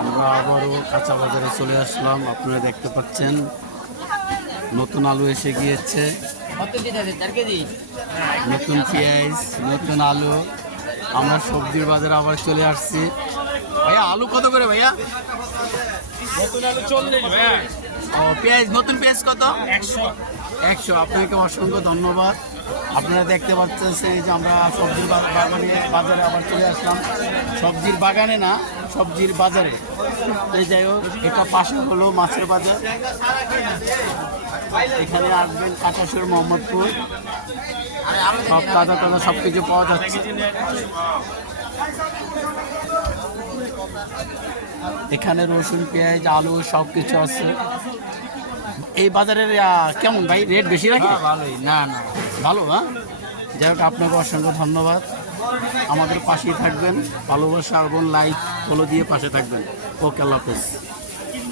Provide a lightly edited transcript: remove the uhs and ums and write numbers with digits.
আমরা আবারও কাঁচা বাজারে চলে আসলাম। আপনারা দেখতে পাচ্ছেন নতুন আলু এসে গিয়েছে, নতুন পেঁয়াজ, নতুন আলু। আমরা সবজির বাজারে আবার চলে আসছি। ভাইয়া আলু কত করে ভাইয়া? নতুন আলু 40 ভাইয়া। ও পেঁয়াজ, নতুন পেঁয়াজ কত? 100। আপনাকে অসংখ্য ধন্যবাদ। আপনারা দেখতে পাচ্ছেন যে আমরা সবজির বাজারে আবার চলে আসলাম। সবজির বাগানে না, সবজির বাজারে। এই যাই হোক, এটা পাশে হলো মাছের বাজার। এখানে আসবেন কাঁচাশুর মোহাম্মদপুর, সব তাজা তাজা সব কিছু পাওয়া যাচ্ছে। এখানে রসুন, পেঁয়াজ, আলু সব কিছু আছে। এই বাজারের কেমন ভাই, রেট বেশি রাখি? ভালোই না না ভালো না? যাই হোক, আপনাকে অসংখ্য ধন্যবাদ। আমাদের পাশেই থাকবেন, ভালোবাসা এবং লাইক ফলো দিয়ে পাশে থাকবেন। ওকে, আল্লাহ হাফেজ।